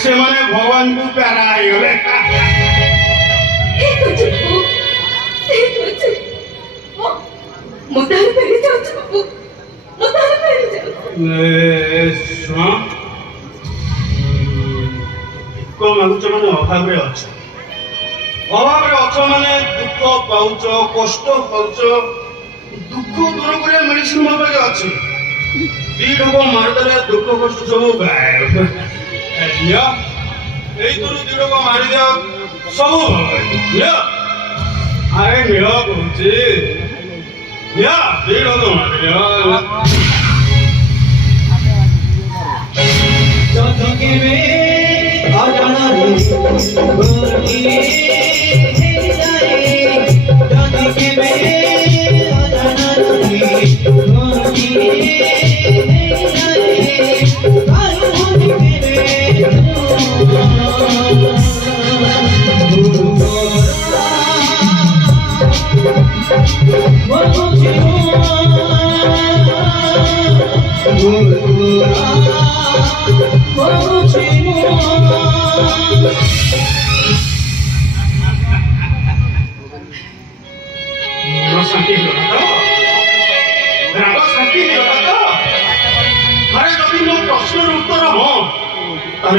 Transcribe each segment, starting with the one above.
से माने भगवान को प्यारा आईगले मागुच माने अभाव माने दुख पाउच कष्ट पाउच दुख दूर कर मेडिसिन मो पाखे अच्छी दी ढोक मारिदेले दुख कष्ट सब गायब दी ढोक मारी दिया सब भल अरे नील कहूँ दी ढोक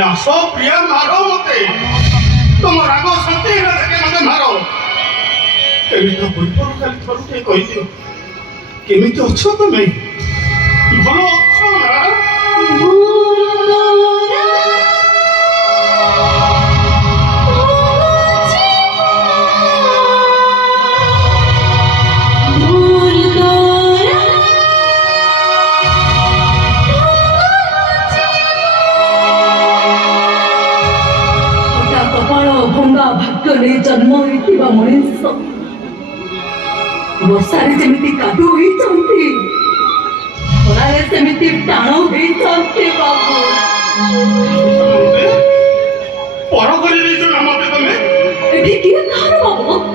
आस प्रिया मारो मत तुम राग शांति मत मारो खाली थोड़े कही दियो केमी अच्छ तुम भल अच्छ ना भाग्य जन्म होता मनीष वर्षारे जमी कादु होती खरारे सेमती टाण होती बाबू पर कर मत तुम किए कहार बाबू